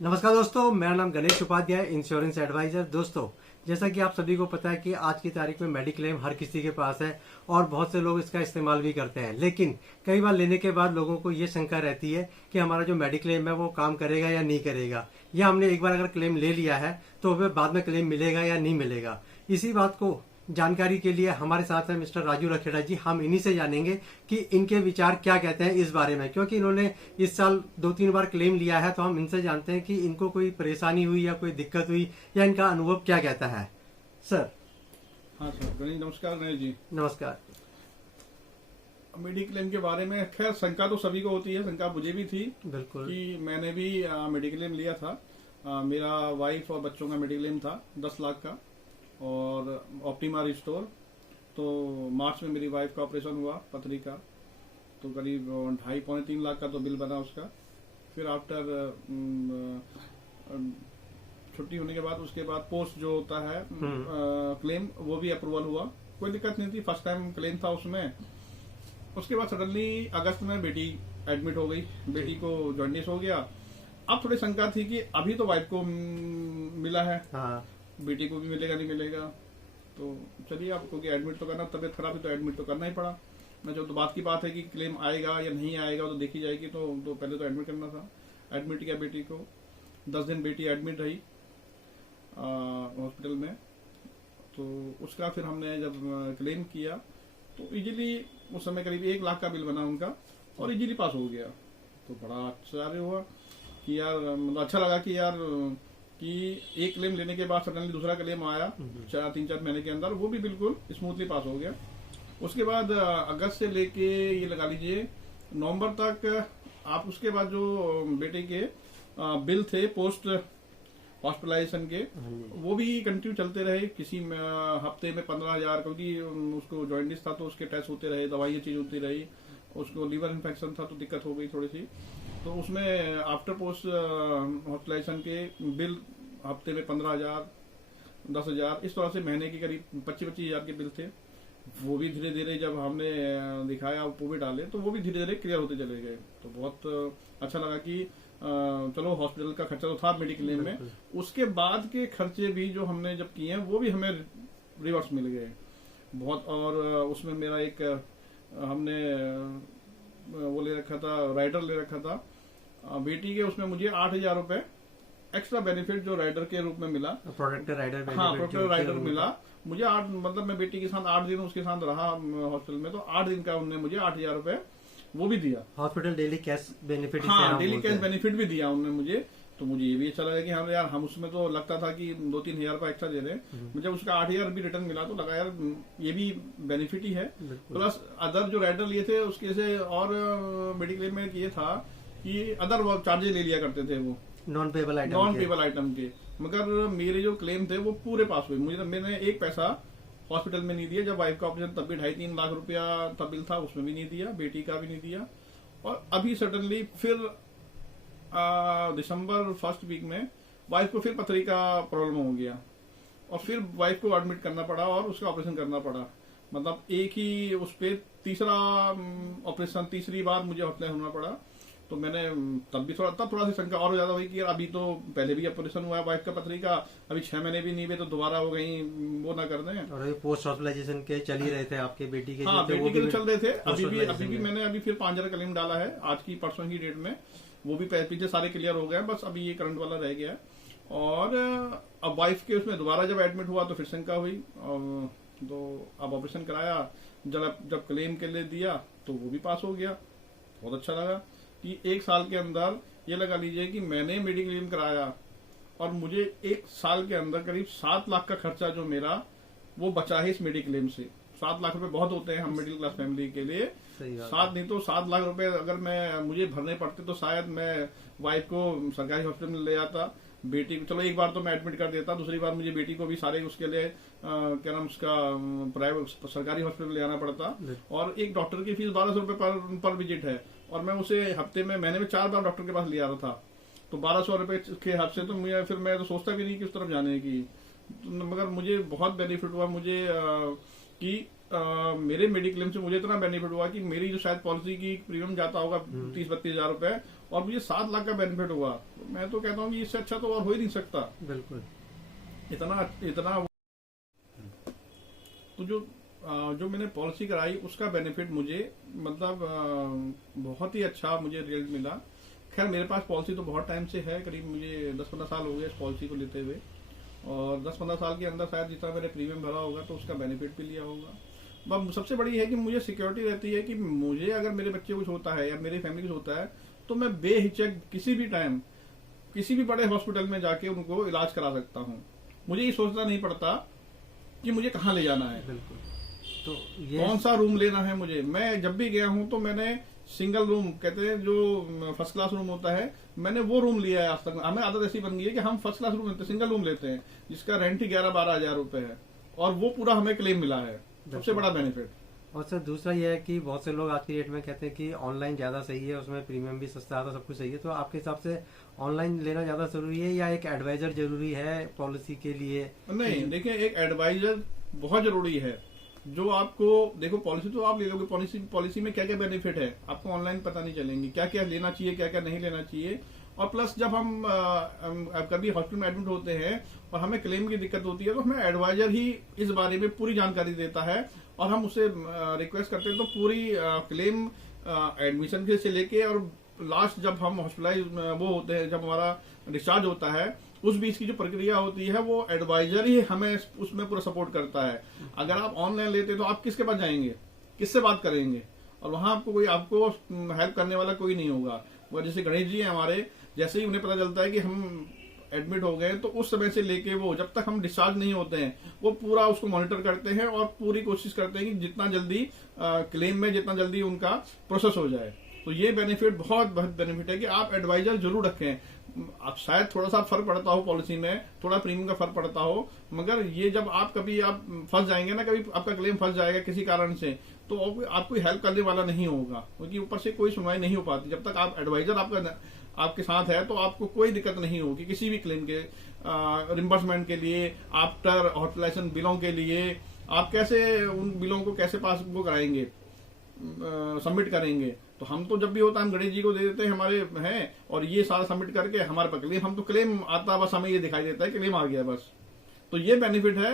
नमस्कार दोस्तों, मेरा नाम गणेश उपाध्याय, इंश्योरेंस एडवाइजर। दोस्तों, जैसा कि आप सभी को पता है कि आज की तारीख में मेडिक्लेम हर किसी के पास है और बहुत से लोग इसका इस्तेमाल भी करते हैं। लेकिन कई बार लेने के बाद लोगों को ये शंका रहती है कि हमारा जो मेडिक्लेम है वो काम करेगा या नहीं करेगा, या हमने एक बार अगर क्लेम ले लिया है तो हमें बाद में क्लेम मिलेगा या नहीं मिलेगा। इसी बात को जानकारी के लिए हमारे साथ है मिस्टर राजू रखेड़ा जी। हम इन्हीं से जानेंगे कि इनके विचार क्या कहते हैं इस बारे में, क्योंकि इन्होंने इस साल 2-3 बार क्लेम लिया है। तो हम इनसे जानते हैं कि इनको कोई परेशानी हुई या कोई दिक्कत हुई या इनका अनुभव क्या कहता है। सर। हाँ सर, गणेश नमस्कार। गणेश जी नमस्कार। मेडिक्लेम के बारे में खैर शंका तो सभी को होती है, शंका मुझे भी थी बिल्कुल कि मैंने भी मेडिक्लेम लिया था। मेरा वाइफ और बच्चों का मेडिक्लेम था 10 लाख का और ऑप्टिमा रिस्टोर। तो मार्च में मेरी वाइफ का ऑपरेशन हुआ पथरी का, तो करीब 2.5-3 लाख का तो बिल बना उसका। फिर आफ्टर छुट्टी होने के बाद उसके बाद पोस्ट जो होता है क्लेम, वो भी अप्रूवल हुआ, कोई दिक्कत नहीं थी। फर्स्ट टाइम क्लेम था उसमें। उसके बाद सडनली अगस्त में बेटी एडमिट हो गई, बेटी को जॉन्डिस हो गया। अब थोड़ी शंका थी कि अभी तो वाइफ को मिला है, हाँ। बेटी को भी मिलेगा नहीं मिलेगा। तो चलिए, अब क्योंकि एडमिट तो करना, तबियत खराब है तो एडमिट तो करना ही पड़ा। मैं जो तो बात की बात है कि क्लेम आएगा या नहीं आएगा तो देखी जाएगी, तो पहले तो एडमिट करना था। एडमिट किया बेटी को, 10 दिन बेटी एडमिट रही हॉस्पिटल में। तो उसका फिर हमने जब क्लेम किया तो इजीली उस समय करीब 1 लाख का बिल बना उनका और इजीली पास हो गया। तो बड़ा आश्चर्य हुआ कि यार, मतलब अच्छा लगा कि यार कि एक क्लेम लेने के बाद सडनली दूसरा क्लेम आया 3-4 महीने के अंदर, वो भी बिल्कुल स्मूथली पास हो गया। उसके बाद अगस्त से लेके ये लगा लीजिए नवंबर तक आप उसके बाद जो बेटे के बिल थे पोस्ट हॉस्पिटलाइजेशन के, वो भी कंटिन्यू चलते रहे। किसी हफ्ते में 15,000, क्योंकि उसको जॉइंटिस था तो उसके टेस्ट होते रहे, दवाइयाँ चीज होती रही। उसको लीवर इन्फेक्शन था तो दिक्कत हो गई थोड़ी सी। तो उसमें आफ्टर पोस्ट हॉस्पिटलाइजेशन के बिल हफ्ते में 15,000, 10,000, इस तरह से महीने के करीब 25-25 हजार के बिल थे। वो भी धीरे धीरे जब हमने दिखाया, वो भी डाले, तो वो भी धीरे धीरे क्लियर होते चले गए। तो बहुत अच्छा लगा कि चलो हॉस्पिटल का खर्चा तो था मेडिक्लेम में, उसके बाद के खर्चे भी जो हमने जब किए हैं वो भी हमें रिवर्स मिल गए बहुत। और उसमें मेरा एक हमने वो ले रखा था, राइडर ले रखा था बेटी के, उसमें मुझे 8,000 रुपए एक्स्ट्रा बेनिफिट जो राइडर के रूप में मिला, प्रोटेक्टर राइडर। हाँ, प्रोटेक्टर राइडर मिला मुझे। 8 मतलब मैं बेटी के साथ 8 दिन उसके साथ रहा हॉस्पिटल में, तो 8 दिन का उन्होंने मुझे 8,000 रुपए वो भी दिया। Hospital daily cash benefit. हाँ, डेली कैश बेनिफिट भी दिया उन्होंने मुझे। तो मुझे ये भी अच्छा लगा कि हम यार, हम उसमें तो लगता था कि 2-3 हजार रुपया एक्स्ट्रा दे रहे हैं, मुझे उसका 8,000 भी रिटर्न मिला तो लगा यार ये भी बेनिफिट ही है। प्लस अदर जो राइडर लिए थे उसके से और मेडिक्लेम में ये था कि अदर चार्जेस ले लिया करते थे वो नॉन पेबल आइटम के, मगर मेरे जो क्लेम थे वो पूरे पास हुए। मुझे मैंने एक पैसा हॉस्पिटल में नहीं दिया। जब वाइफ का ऑपरेशन तब भी 2.5-3 लाख रुपया तब बिल था, उसमें भी नहीं दिया, बेटी का भी नहीं दिया। और अभी सडनली फिर दिसंबर फर्स्ट वीक में वाइफ को फिर पथरी का प्रॉब्लम हो गया और फिर वाइफ को एडमिट करना पड़ा और उसका ऑपरेशन करना पड़ा। मतलब एक ही उस पे तीसरा ऑपरेशन, तीसरी बार मुझे हॉस्पिटल होना पड़ा। तो मैंने तब थोड़ा सी शंका और ज्यादा हुई कि यार अभी तो पहले भी ऑपरेशन हुआ है वाइफ का पथरी का, अभी 6 महीने भी नहीं हुए तो दोबारा वो कहीं वो ना कर दें। और अभी पोस्ट हॉस्पिटलाइजेशन के चल ही रहे थे आपके बेटी के। हाँ, बेटी के तो चल रहे थे। अभी भी मैंने फिर 5 हजार क्लेम डाला है आज की परसों की डेट में। वो भी पीछे सारे क्लियर हो गए, बस अभी ये करंट वाला रह गया। और अब वाइफ के उसमें दोबारा जब एडमिट हुआ तो फिर शंका हुई, तो अब ऑपरेशन कराया। जब क्लेम के लिए दिया तो वो भी पास हो गया। बहुत अच्छा लगा कि 1 साल के अंदर ये लगा लीजिए कि मैंने मेडिक्लेम कराया और मुझे 1 साल के अंदर करीब 7 लाख का खर्चा जो मेरा वो बचा है इस मेडिक्लेम से। 7 लाख रुपए बहुत होते हैं हम मिडिल क्लास फैमिली के लिए। 7 नहीं तो 7 लाख रुपए अगर मुझे भरने पड़ते तो शायद मैं वाइफ को सरकारी हॉस्पिटल में ले आता, बेटी को चलो एक बार तो मैं एडमिट कर देता, दूसरी बार मुझे बेटी को भी सारे उसके लिए क्या नाम उसका प्राइवेट सरकारी हॉस्पिटल ले आना पड़ता। और एक डॉक्टर की फीस 1,200 रुपए पर विजिट है और मैं उसे हफ्ते में महीने में 4 बार डॉक्टर के पास ले आ रहा था। तो 1,200 रुपए के हिसाब से तो मैं तो सोचता भी नहीं कि उस तरफ जाने की। मगर मुझे बहुत बेनिफिट हुआ मुझे कि मेरे मेडिक्लेम से मुझे इतना बेनिफिट हुआ कि मेरी जो शायद पॉलिसी की प्रीमियम जाता होगा 30-32 हजार रुपए, और मुझे 7 लाख का बेनिफिट हुआ, तो मैं तो कहता हूँ कि इससे अच्छा तो और हो ही नहीं सकता। बिल्कुल। इतना इतना तो जो मैंने पॉलिसी कराई उसका बेनिफिट मुझे मतलब बहुत ही अच्छा मुझे रिजल्ट मिला। खैर मेरे पास पॉलिसी तो बहुत टाइम से है, करीब मुझे 10-15 साल हो गए इस पॉलिसी को लेते हुए, और 10-15 साल के अंदर शायद जितना मैंने प्रीमियम भरा होगा तो उसका बेनिफिट भी लिया होगा। अब सबसे बड़ी है कि मुझे सिक्योरिटी रहती है कि मुझे अगर मेरे बच्चे कुछ होता है या मेरी फैमिली कुछ होता है तो मैं बेहिचक किसी भी टाइम किसी भी बड़े हॉस्पिटल में जाके उनको इलाज करा सकता हूँ। मुझे ये सोचना नहीं पड़ता कि मुझे कहाँ ले जाना है, बिल्कुल। तो ये कौन सा रूम लेना है मुझे। मैं जब भी गया हूँ तो मैंने सिंगल रूम कहते हैं जो फर्स्ट क्लास रूम होता है, मैंने वो रूम लिया है आज तक। हमें आदत ऐसी बन गई है कि हम फर्स्ट क्लास रूम लेते हैं, सिंगल रूम लेते हैं, जिसका रेंट ही 11-12 हजार रुपए है, और वो पूरा हमें क्लेम मिला है। सबसे बड़ा बेनिफिट। और सर दूसरा ये है कि बहुत से लोग आज की डेट में कहते हैं कि ऑनलाइन ज्यादा सही है, उसमें प्रीमियम भी सस्ता आता है, सब कुछ सही है। तो आपके हिसाब से ऑनलाइन लेना ज्यादा जरूरी है या एक एडवाइजर जरूरी है पॉलिसी के लिए? नहीं, देखिए एक एडवाइजर बहुत जरूरी है जो आपको, देखो पॉलिसी तो आप ले लोगे, पॉलिसी में क्या क्या बेनिफिट है आपको ऑनलाइन पता नहीं चलेंगे, क्या क्या लेना चाहिए क्या क्या नहीं लेना चाहिए। और प्लस जब हम कभी हॉस्पिटल में एडमिट होते हैं और हमें क्लेम की दिक्कत होती है तो हमें एडवाइजर ही इस बारे में पूरी जानकारी देता है, और हम उसे रिक्वेस्ट करते हैं तो पूरी क्लेम एडमिशन से लेके और लास्ट जब हम हॉस्पिटलाइज वो होते हैं, जब हमारा डिस्चार्ज होता है, उस बीच की जो प्रक्रिया होती है वो एडवाइजर ही हमें उसमें पूरा सपोर्ट करता है। अगर आप ऑनलाइन लेते तो आप किसके पास जाएंगे, किससे बात करेंगे, और वहां आपको हेल्प करने वाला कोई नहीं होगा। वो जैसे गणेश जी हैं हमारे, जैसे ही उन्हें पता चलता है कि हम एडमिट हो गए तो उस समय से लेके वो जब तक हम डिस्चार्ज नहीं होते हैं वो पूरा उसको मॉनिटर करते हैं और पूरी कोशिश करते हैं कि जितना जल्दी क्लेम में जितना जल्दी उनका प्रोसेस हो जाए। तो ये बेनिफिट बहुत बेनिफिट है कि आप एडवाइजर जरूर रखें। आप शायद थोड़ा सा फर्क पड़ता हो पॉलिसी में, थोड़ा प्रीमियम का फर्क पड़ता हो, मगर ये जब आप कभी आप फंस जाएंगे ना, कभी आपका क्लेम फंस जाएगा किसी कारण से, तो आपको हेल्प करने वाला नहीं होगा, क्योंकि ऊपर से कोई सुनवाई नहीं हो पाती। जब तक आप एडवाइजर आपके साथ है तो आपको कोई दिक्कत नहीं होगी किसी भी क्लेम के रिम्बर्समेंट के लिए, आफ्टर हॉस्पिटलाइजेशन बिलों के लिए। आप कैसे उन बिलों को कैसे पास वो कराएंगे, सबमिट करेंगे। तो हम तो जब भी होता है हम गणेश जी को दे देते हैं, हमारे हैं, और ये सारा सबमिट करके हमारे पास क्लेम, हम तो क्लेम आता बस हमें ये दिखाई देता है क्लेम आ गया बस। तो ये बेनिफिट है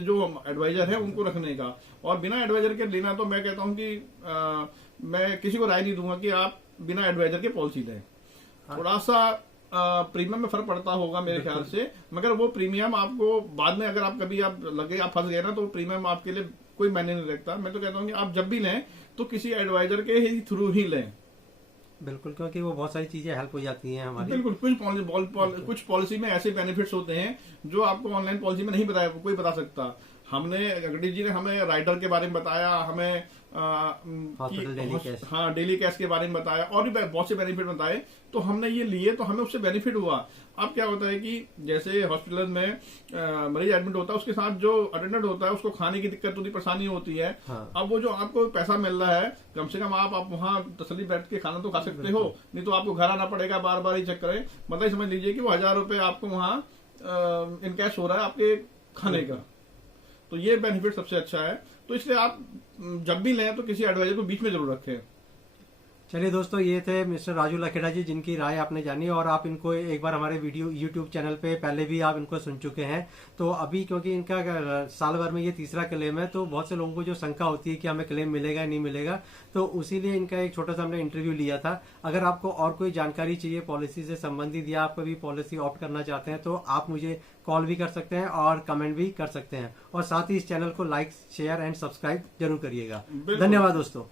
जो एडवाइजर है उनको रखने का। और बिना एडवाइजर के लेना तो मैं कहता हूँ कि मैं किसी को राय नहीं दूंगा कि आप बिना एडवाइजर के पॉलिसी लें। थोड़ा सा प्रीमियम में फर्क पड़ता होगा मेरे ख्याल से, मगर वो प्रीमियम आपको बाद में अगर आप कभी आप फंस गए ना तो प्रीमियम आपके लिए कोई मायने नहीं रखता। मैं तो कहता हूँ कि आप जब भी लें तो किसी एडवाइजर के ही थ्रू ही लें। बिल्कुल, क्योंकि वो बहुत सारी चीजें हेल्प हो जाती हैं हमारी। बिल्कुल, कुछ पॉलिसी में ऐसे बेनिफिट्स होते हैं जो आपको ऑनलाइन पॉलिसी में नहीं बताया, कोई बता सकता। हमने गणेश जी ने हमें राइडर के बारे में बताया, हमें डेली कैश के बारे में बताया, और भी बहुत से बेनिफिट बताए, तो हमने ये लिए तो हमें उससे बेनिफिट हुआ। अब क्या होता है कि जैसे हॉस्पिटल में मरीज एडमिट होता है, उसके साथ जो अटेंडेंट होता है उसको खाने की दिक्कत होती, परेशानी होती है। हाँ। अब वो जो आपको पैसा मिल रहा है, कम से कम आप वहां तसल्ली बैठ के खाना तो खा सकते हो, नहीं तो आपको घर आना पड़ेगा बार बार ही चेक करें। मतलब समझ लीजिए कि वो 1000 रुपए आपको वहां इन कैश हो रहा है आपके खाने का। तो ये बेनिफिट सबसे अच्छा है। तो इसलिए आप जब भी लें तो किसी एडवाइजर को बीच में जरूर रखें। चलिए दोस्तों, ये थे मिस्टर राजू लखेड़ा जी, जिनकी राय आपने जानी, और आप इनको एक बार हमारे वीडियो यूट्यूब चैनल पे पहले भी आप इनको सुन चुके हैं। तो अभी क्योंकि इनका साल भर में ये तीसरा क्लेम है, तो बहुत से लोगों को जो शंका होती है कि हमें क्लेम मिलेगा नहीं मिलेगा, तो उसीलिए इनका एक छोटा सा हमने इंटरव्यू लिया था। अगर आपको और कोई जानकारी चाहिए पॉलिसी से संबंधित, या आप कभी पॉलिसी ऑप्ट करना चाहते हैं, तो आप मुझे कॉल भी कर सकते हैं और कमेंट भी कर सकते हैं। और साथ ही इस चैनल को लाइक, शेयर एंड सब्सक्राइब जरूर करिएगा। धन्यवाद दोस्तों।